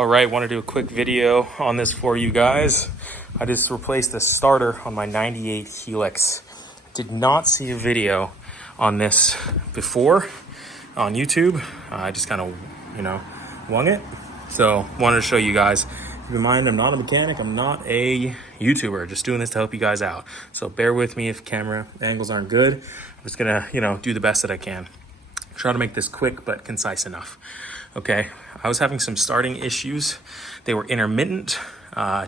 All right, want to do a quick video on this for you guys. I just replaced the starter on my 98 Helix. Did not see a video on this before on YouTube. I just kind of, wung it. So wanted to show you guys. Keep in mind, I'm not a mechanic. I'm not a YouTuber. Just doing this to help you guys out. So bear with me if camera angles aren't good. I'm just gonna, do the best that I can. Try to make this quick but concise enough. Okay, I was having some starting issues. They were intermittent.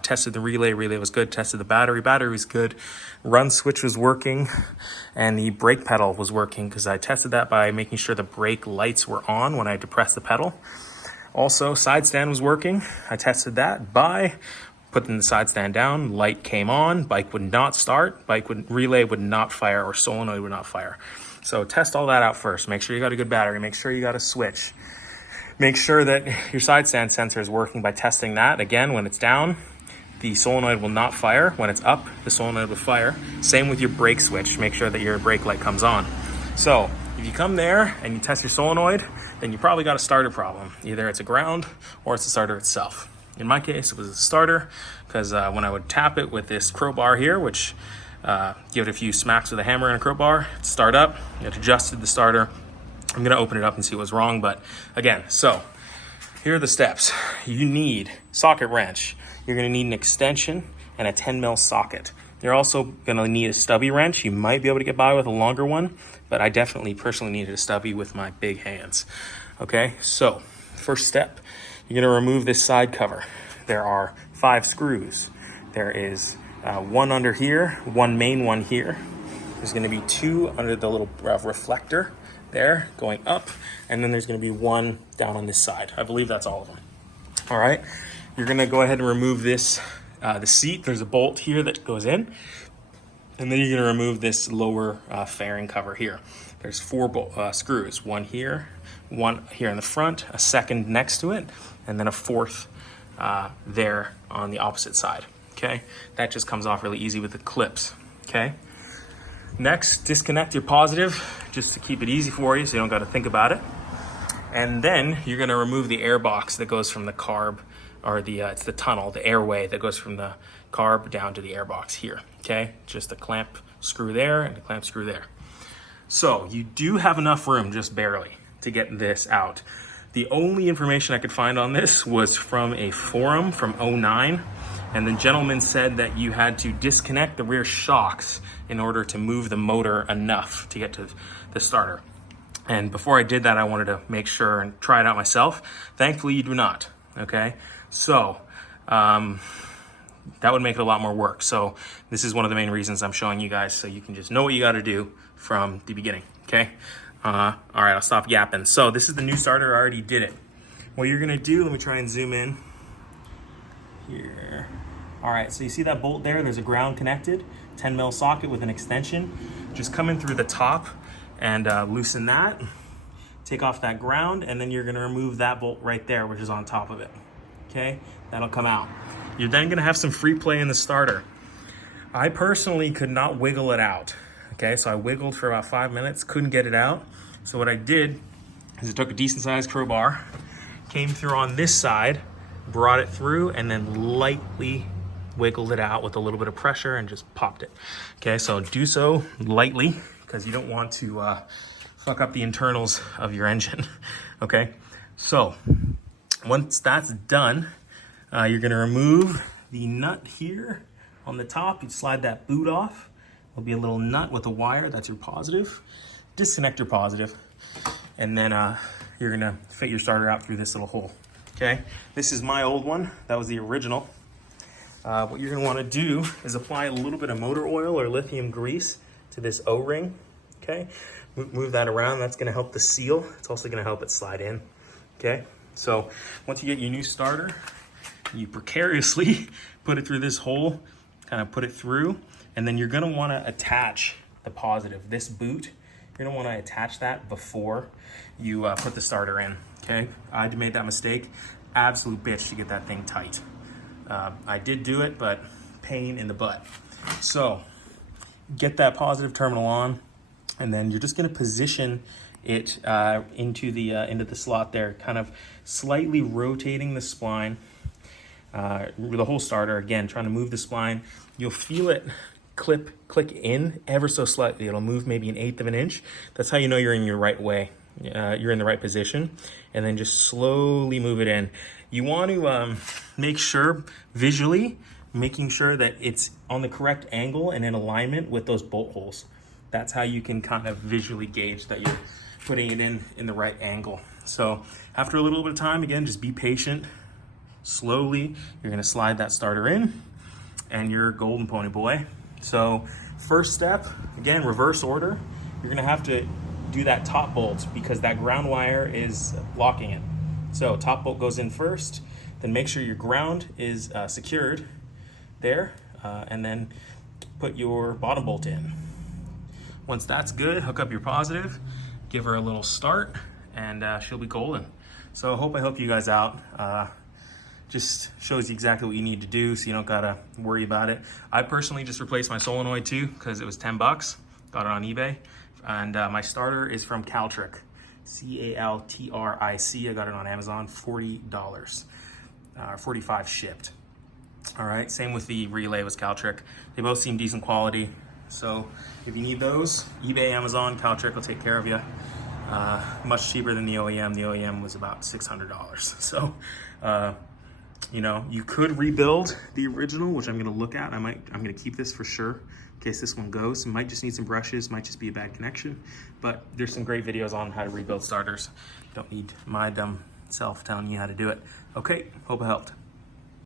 Tested the relay was good. Tested the battery was good. Run switch was working, and the brake pedal was working because I tested that by making sure the brake lights were on when I depressed the pedal. Also, side stand was working. I tested that by putting the side stand down. Light came on. Bike would not start. Relay would not fire, or solenoid would not fire. So test all that out first. Make sure you got a good battery. Make sure you got a switch. Make sure that your side stand sensor is working by testing that. Again, when it's down, the solenoid will not fire. When it's up, the solenoid will fire. Same with your brake switch. Make sure that your brake light comes on. So if you come there and you test your solenoid, then you probably got a starter problem. Either it's a ground or it's the starter itself. In my case, it was a starter because when I would tap it with this crowbar here, which give it a few smacks with a hammer and a crowbar, start up, it adjusted the starter. I'm gonna open it up and see what's wrong, but again, so here are the steps. You need socket wrench. You're gonna need an extension and a 10 mil socket. You're also gonna need a stubby wrench. You might be able to get by with a longer one, but I definitely personally needed a stubby with my big hands. Okay, so first step, you're gonna remove this side cover. There are 5 screws. There is one under here, one main one here. There's gonna be 2 under the little reflector there going up, and then there's going to be 1 down on this side. I believe that's all of them. All right, you're going to go ahead and remove this the seat. There's a bolt here that goes in, and then you're going to remove this lower fairing cover here. There's 4 screws, one here in the front, a second next to it, and then a 4th there on the opposite side. Okay, that just comes off really easy with the clips. Okay, next, disconnect your positive just to keep it easy for you so you don't got to think about it. And then you're going to remove the air box that goes from the carb, or it's the tunnel, the airway that goes from the carb down to the air box here. Okay, just a clamp screw there and a clamp screw there. So you do have enough room, just barely, to get this out. The only information I could find on this was from a forum from 2009. And the gentleman said that you had to disconnect the rear shocks in order to move the motor enough to get to the starter. And before I did that, I wanted to make sure and try it out myself. Thankfully, you do not, okay? So that would make it a lot more work. So this is one of the main reasons I'm showing you guys, so you can just know what you gotta do from the beginning, okay? All right, I'll stop yapping. So this is the new starter, I already did it. What you're gonna do, let me try and zoom in here. All right, so you see that bolt there? There's a ground connected, 10 mil socket with an extension. Just come in through the top and loosen that. Take off that ground, and then you're gonna remove that bolt right there, which is on top of it. Okay, that'll come out. You're then gonna have some free play in the starter. I personally could not wiggle it out. Okay, so I wiggled for about 5 minutes, couldn't get it out. So what I did is I took a decent sized crowbar, came through on this side, brought it through, and then lightly wiggled it out with a little bit of pressure and just popped it. Okay, so do so lightly because you don't want to fuck up the internals of your engine. Okay, so once that's done, you're gonna remove the nut here on the top. You slide that boot off. There'll be a little nut with a wire, that's your positive. Disconnect your positive, and then you're gonna fit your starter out through this little hole. Okay, this is my old one. That was the original. What you're gonna wanna do is apply a little bit of motor oil or lithium grease to this O-ring, okay? Move that around, that's gonna help the seal. It's also gonna help it slide in, okay? So once you get your new starter, you precariously put it through this hole, kind of put it through, and then you're gonna wanna attach the positive. This boot, you're gonna wanna attach that before you put the starter in, okay? I made that mistake. Absolute bitch to get that thing tight. I did do it, but pain in the butt. So get that positive terminal on, and then you're just gonna position it into the slot there, kind of slightly rotating the spline. The whole starter, again, trying to move the spline. You'll feel it click in ever so slightly. It'll move maybe 1/8 of an inch. That's how you know you're in your right way. You're in the right position, and then just slowly move it in. You want to make sure visually, making sure that it's on the correct angle and in alignment with those bolt holes. That's how you can kind of visually gauge that you're putting it in the right angle. So after a little bit of time, again, just be patient. Slowly, you're gonna slide that starter in, and you're golden, pony boy. So first step, again, reverse order. You're gonna have to do that top bolt because that ground wire is blocking it. So top bolt goes in first, then make sure your ground is secured there, and then put your bottom bolt in. Once that's good, hook up your positive, give her a little start, and she'll be golden. So I help you guys out. Just shows you exactly what you need to do so you don't gotta worry about it. I personally just replaced my solenoid too because it was 10 bucks. Got it on eBay. And my starter is from Caltric, C-A-L-T-R-I-C. I got it on Amazon, $40, 45 shipped. All right, same with the relay was Caltric. They both seem decent quality. So if you need those, eBay, Amazon, Caltric will take care of you. Much cheaper than the OEM. The OEM was about $600. So, you know, you could rebuild the original, which I'm gonna look at. I'm gonna keep this for sure in case this one goes. It might just need some brushes, might just be a bad connection, but there's some great videos on how to rebuild starters. Don't need my dumb self telling you how to do it. Okay, hope it helped.